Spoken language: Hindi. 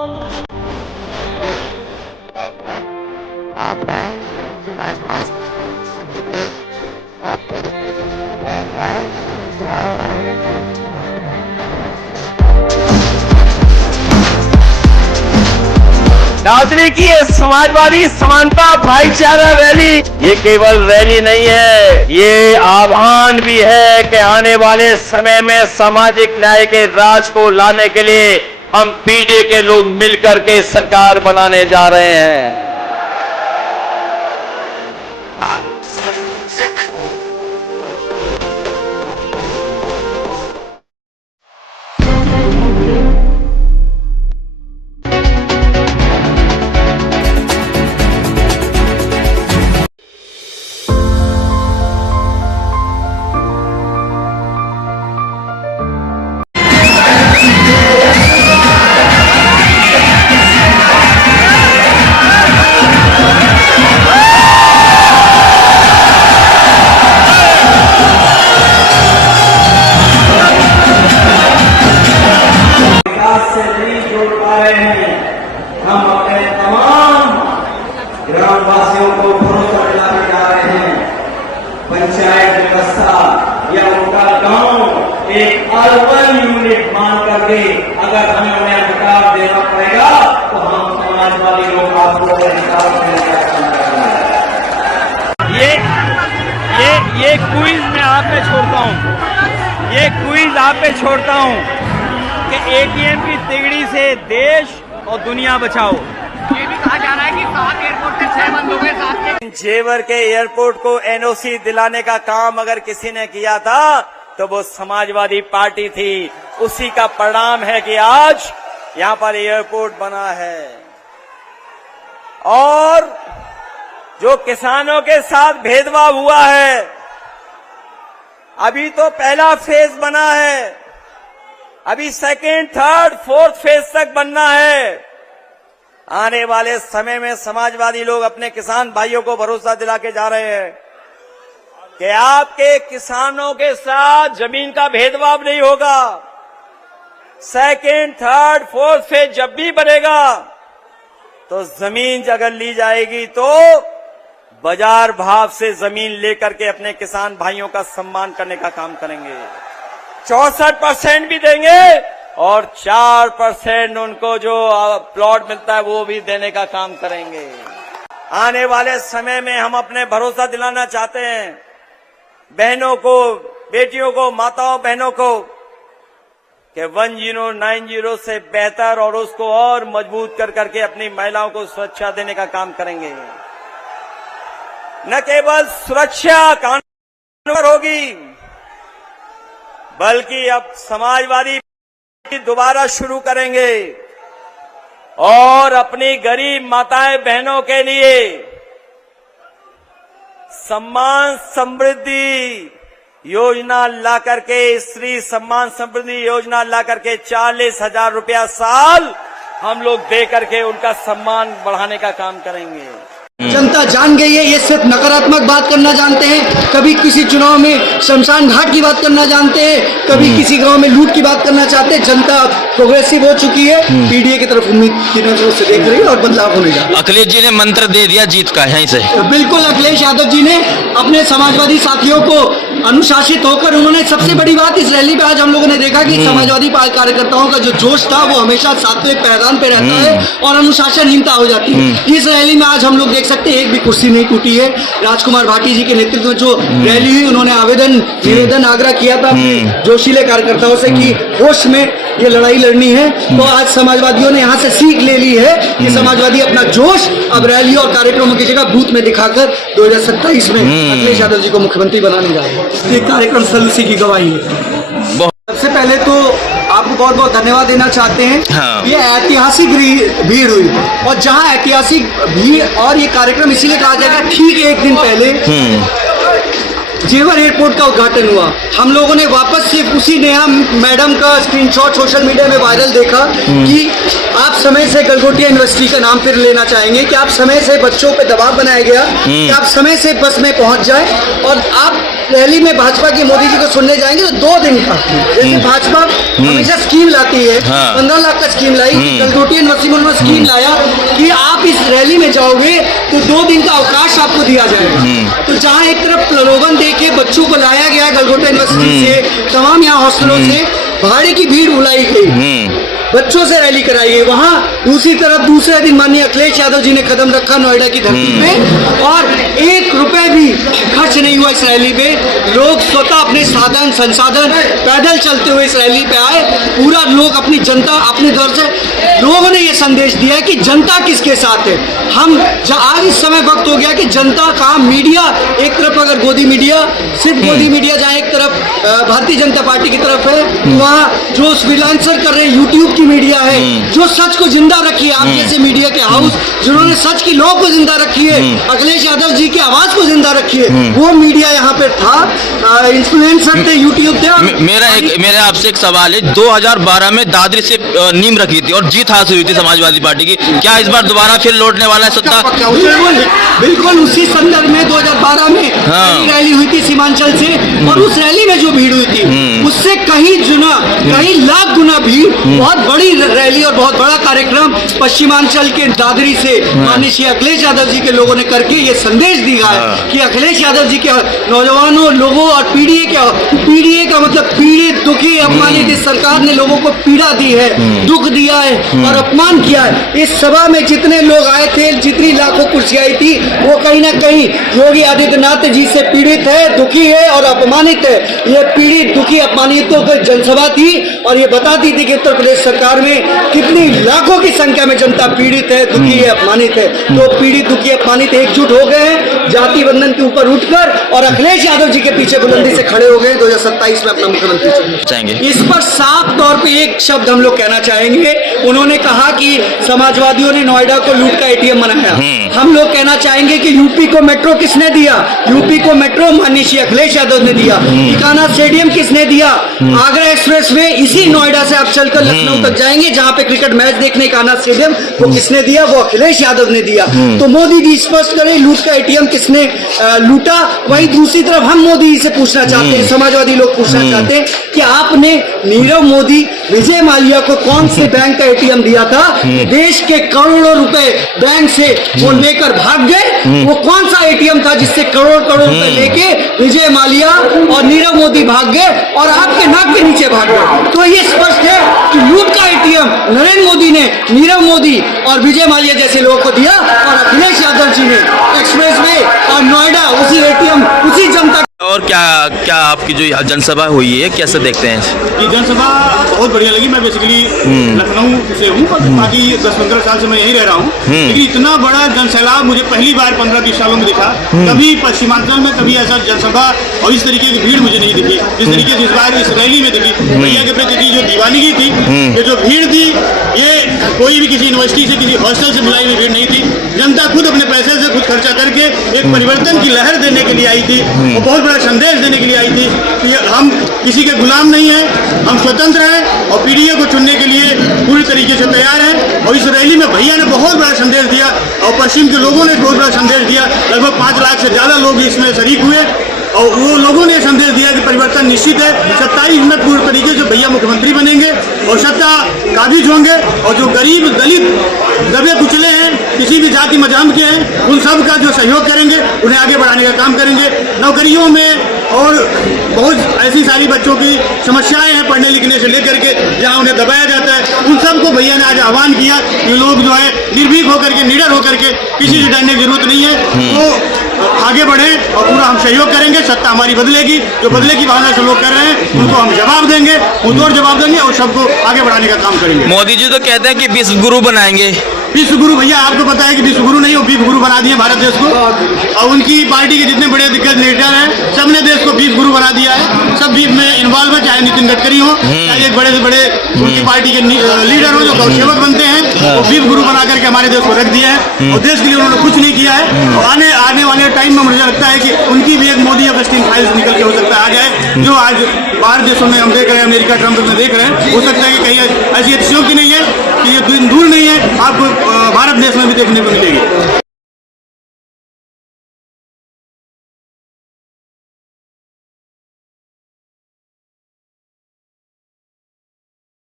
दादरी की ये समाजवादी समानता भाईचारा रैली ये केवल रैली नहीं है, ये आह्वान भी है कि आने वाले समय में सामाजिक न्याय के राज को लाने के लिए हम पीडीए के लोग मिलकर के सरकार बनाने जा रहे हैं। हम अपने तमाम ग्रामवासियों को भरोसा दिलाने जा रहे हैं। पंचायत व्यवस्था या उनका गांव एक अर्बन यूनिट मान करके अगर हमें उन्हें अधिकार देना पड़ेगा तो हम समाजवादी लोग आपको अधिकार देने का काम करेंगे। ये क्विज मैं आप पे छोड़ता हूँ, ये क्विज आप पे छोड़ता हूँ कि एटीएम की तिगड़ी से देश और दुनिया बचाओ। ये भी कहा जा रहा है कि 7 एयरपोर्ट से 6 बंद हो गए, 7 के जेवर के एयरपोर्ट को एनओसी दिलाने का काम अगर किसी ने किया था तो वो समाजवादी पार्टी थी। उसी का परिणाम है कि आज यहाँ पर एयरपोर्ट बना है। और जो किसानों के साथ भेदभाव हुआ है, अभी तो पहला फेज बना है, अभी सेकेंड, थर्ड, फोर्थ फेज तक बनना है। आने वाले समय में समाजवादी लोग अपने किसान भाइयों को भरोसा दिला के जा रहे हैं कि आपके किसानों के साथ जमीन का भेदभाव नहीं होगा। सेकेंड, थर्ड, फोर्थ फेज जब भी बनेगा तो जमीन अगर ली जाएगी तो बाजार भाव से जमीन लेकर के अपने किसान भाइयों का सम्मान करने का काम करेंगे। 64% भी देंगे और 4% उनको जो प्लॉट मिलता है वो भी देने का काम करेंगे। आने वाले समय में हम अपने भरोसा दिलाना चाहते हैं बहनों को, बेटियों को, माताओं बहनों को कि 1090 से बेहतर और उसको और मजबूत कर करके अपनी महिलाओं को सुरक्षा देने का काम करेंगे। न केवल सुरक्षा कानून पर होगी बल्कि अब समाजवादी दोबारा शुरू करेंगे और अपनी गरीब माताएं बहनों के लिए सम्मान समृद्धि योजना ला करके, स्त्री सम्मान समृद्धि योजना ला करके 40,000 रुपया साल हम लोग दे करके उनका सम्मान बढ़ाने का काम करेंगे। जनता जान गई है, ये सिर्फ नकारात्मक बात करना जानते हैं। कभी किसी चुनाव में शमशान घाट की बात करना जानते हैं, कभी किसी गांव में लूट की बात करना चाहते हैं। जनता प्रोग्रेसिव हो चुकी है, पीडीए की तरफ उम्मीद की नजरों से देख रही है और बदलाव होने जा रहा है। अखिलेश जी ने मंत्र दे दिया जीत का यहीं से। बिल्कुल, अखिलेश यादव जी ने अपने समाजवादी साथियों को अनुशासित होकर, उन्होंने सबसे बड़ी बात इस रैली में आज हम लोगों ने देखा कि समाजवादी कार्यकर्ताओं का जो जोश था वो हमेशा सातवें पैदान पे रहता है और अनुशासनहीनता हो जाती है। इस रैली में आज हम लोग देख सकते हैं एक भी कुर्सी नहीं टूटी है। राजकुमार भाटी जी के नेतृत्व में जो रैली हुई, उन्होंने निवेदन आग्रह किया था जोशीले कार्यकर्ताओं से कि होश में ये लड़ाई लड़नी है। तो आज समाजवादियों ने यहाँ से सीख ले ली है कि समाजवादी अपना जोश अब रैली और कार्यक्रमों की जगह बूथ में दिखाकर 2027 में अखिलेश यादव जी को मुख्यमंत्री बनाने जा रहे हैं। ये कार्यक्रम सलसी की गवाही है। सबसे पहले तो आपको बहुत बहुत धन्यवाद देना चाहते हैं। हाँ। ये ऐतिहासिक भीड़ हुई और जहां ऐतिहासिक भीड़, और ये कार्यक्रम इसीलिए कहा जाएगा ठीक एक दिन पहले जेवर एयरपोर्ट का उद्घाटन हुआ। हम लोगों ने वापस से उसी नेहा मैडम का स्क्रीनशॉट सोशल मीडिया में वायरल देखा कि आप समय से गलगोटिया यूनिवर्सिटी का नाम फिर लेना चाहेंगे, कि आप समय से बच्चों पे दबाव बनाया गया कि आप समय से बस में पहुंच जाए और आप रैली में भाजपा की मोदी जी को सुनने जाएंगे तो 2 दिन का, जैसे भाजपा हमेशा स्कीम लाती है, 15 लाख का स्कीम लाई, गलगोटिया यूनिवर्सिटी में उन्होंने स्कीम लाया कि आप इस रैली में जाओगे तो 2 दिन का अवकाश आपको दिया जाएगा। तो जहाँ एक तरफ प्रलोभन देके बच्चों को लाया गया गलगोटा यूनिवर्सिटी से, तमाम यहाँ हॉस्टलों से भाड़े की भीड़ बुलाई गई, बच्चों से रैली कराई गई, वहाँ दूसरी तरफ दूसरे दिन माननीय अखिलेश यादव जी ने कदम रखा नोएडा की धरती पे और 1 रुपए भी खर्च नहीं हुआ इस रैली पे। लोग स्वतः अपने साधन संसाधन पैदल चलते हुए इस रैली पे आए। पूरा लोग अपनी जनता अपने दौर से लोगों ने ये संदेश दिया है कि जनता किसके साथ है। हम आज इस समय वक्त हो गया कि जनता का मीडिया एक तरफ अगर गोदी मीडिया सिर्फ गोदी मीडिया जहाँ एक तरफ भारतीय जनता पार्टी की तरफ है, वहाँ जो फ्रीलांसर कर रहे हैं यूट्यूब की मीडिया है जो सच को जिंदा रखी है, आप जैसे मीडिया के हाउस जिन्होंने सच की लौ को जिंदा रखी है, अखिलेश यादव जी की आवाज को जिंदा रखी है, वो मीडिया यहाँ पे था, इन्फ्लुएंसर थे, यूट्यूब थे। मेरा आपसे एक सवाल है, 2012 में दादरी से नींव रखी थी और जीत हासिल हुई थी समाजवादी पार्टी की, क्या इस बार दोबारा फिर लौटने वाला है सत्ता? बिल्कुल उसी संदर्भ में 2012 में रैली हुई थी सीमांचल से और उस रैली में जो भीड़ हुई थी उससे कहीं लाख गुना भीड़, बहुत बड़ी रैली और बहुत बड़ा कार्यक्रम पश्चिमांचल के दादरी से माननीय श्री अखिलेश यादव जी के लोगों ने करके ये संदेश दिया है कि अखिलेश यादव जी के नौजवानों लोगों और पीडीए का मतलब पीड़ित दुखी अपमानित इस सरकार ने लोगों को पीड़ा दी है, दुख दिया है और अपमान किया है। इस सभा में जितने लोग आए थे, जितनी लाखों कुर्सियां आई थी, वो कहीं ना कहीं योगी आदित्यनाथ जी से पीड़ित है, दुखी है और अपमानित है। ये पीड़ित दुखी अपमानितों की जनसभा थी और ये बताती थी कि उत्तर प्रदेश सरकार में कितनी लाखों की संख्या में जनता पीड़ित है, दुखी है, अपमानित है। तो पीड़ित दुखी अपमानित एकजुट हो गए हैं जाति बंधन के ऊपर उठकर और अखिलेश यादव जी के पीछे बुलंदी से खड़े हो गए 2027 में अपना मुख्यमंत्री चाहेंगे। इस पर साफ तौर पे एक शब्द हम लोग कहना चाहेंगे। उन्होंने कहा कि समाजवादियों ने नोएडा को लूट का एटीएम बनाया। हम लोग कहना चाहेंगे कि यूपी को मेट्रो किसने दिया? यूपी को मेट्रो माननीय श्री अखिलेश यादव ने दिया। टिकाना स्टेडियम किसने दिया? आगरा एक्सप्रेस वे इसी नोएडा से आप चलकर लखनऊ तक जाएंगे जहां पे क्रिकेट मैच देखने का आना स्टेडियम, वो किसने दिया? वो अखिलेश यादव ने दिया। तो मोदी जी स्पष्ट करें लूट का एटीएम किसने लूटा। वहीं दूसरी तरफ हम मोदी जी से पूछना चाहते हैं, समाजवादी लोग पूछना चाहते हैं कि आपने नीरव मोदी, विजय माल्या को कौन से बैंक का एटीएम दिया था? देश के करोड़ों रुपए बैंक से वो लेकर भाग गए। वो कौन सा एटीएम था जिससे करोड़ रुपए लेके विजय माल्या और नीरव मोदी भाग गए और आपके नाक के नीचे भाग गए? तो ये स्पष्ट है कि लूट का एटीएम नरेंद्र मोदी ने नीरव मोदी और विजय माल्या जैसे लोगों को दिया और अखिलेश यादव जी ने एक्सप्रेस वे और नोएडा उसी एटीएम उसी जनता। और क्या आपकी जो जनसभा हुई है कैसे देखते हैं? ये जनसभा बहुत बढ़िया लगी। मैं बेसिकली लखनऊ से हूँ, बाकी 10-15 साल से मैं यहीं रह रहा हूँ, लेकिन इतना बड़ा जनसैलाब मुझे पहली बार 15-20 सालों में दिखा। कभी पश्चिमांचल में कभी ऐसा जनसभा और इस तरीके की भीड़ मुझे नहीं दिखी जिस तरीके से इस बार इस रैली में दिखी। भैया के प्रति जो दीवानगी थी, ये जो भीड़ थी, ये कोई भी किसी यूनिवर्सिटी से किसी हॉस्टल से बुलाई हुई भीड़ नहीं थी। जनता खुद अपने पैसे से खुद खर्चा करके एक परिवर्तन की लहर देने के लिए आई थी और बहुत बड़ा संदेश देने के लिए आई थी कि हम किसी के गुलाम नहीं हैं, हम स्वतंत्र हैं और पीडीए को चुनने के लिए पूरी तरीके से तैयार हैं। और इस रैली में भैया ने बहुत बड़ा संदेश दिया और पश्चिम के लोगों ने बहुत बड़ा संदेश दिया। लगभग 5 लाख से ज़्यादा लोग इसमें शरीक हुए और वो लोगों ने संदेश दिया कि परिवर्तन निश्चित है। 27 में पूरी तरीके से भैया मुख्यमंत्री बनेंगे और सत्ता काबिज होंगे और जो गरीब दलित दबे कुचले हैं, किसी भी जाति मजहब के हैं, उन सब का जो सहयोग करेंगे, उन्हें आगे बढ़ाने का काम करेंगे। नौकरियों में और बहुत ऐसी सारी बच्चों की समस्याएं हैं पढ़ने लिखने से लेकर के जहां उन्हें दबाया जाता है, उन सबको भैया ने आज आह्वान किया कि लोग जो है निर्भीक होकर के, निडर होकर के, किसी से डरने की जरूरत नहीं है, वो आगे बढ़े और पूरा हम सहयोग करेंगे। सत्ता हमारी बदलेगी, जो बदले की भावना से लोग कर रहे हैं उनको हम जवाब देंगे, मुंहतोड़ जवाब देंगे और सबको आगे बढ़ाने का काम करेंगे। मोदी जी तो कहते हैं कि विश्व गुरु बनाएंगे। विश्व गुरु भैया आपको पता है कि विश्व गुरु नहीं, वो विश्व गुरु बना दिए भारत देश को। और उनकी पार्टी के जितने बड़े दिग्गज लीडर हैं, सबने देश को विश्व गुरु बना दिया है। सब विश्व में इन्वॉल्व है, चाहे नितिन गडकरी हो, चाहे एक बड़े से बड़े उनकी पार्टी के लीडर हो जो गौसेवक बनते हैं, वो विश्व गुरु बना करके हमारे देश को रख दिया है और देश के लिए उन्होंने कुछ नहीं किया है। और आने वाले टाइम में मुझे लगता है कि उनकी भी एक मोदी अगस्टीन फाइल्स निकल के हो सकता है आ जाए, जो आज बाहर देशों में हम देख रहे हैं, अमेरिका ट्रंप में देख रहे हैं। हो सकता है कि कहीं ऐसी अतिशयोक्ति नहीं है कि ये दिन दूर नहीं है, आपको भारत देश में भी देखने को मिलेगी।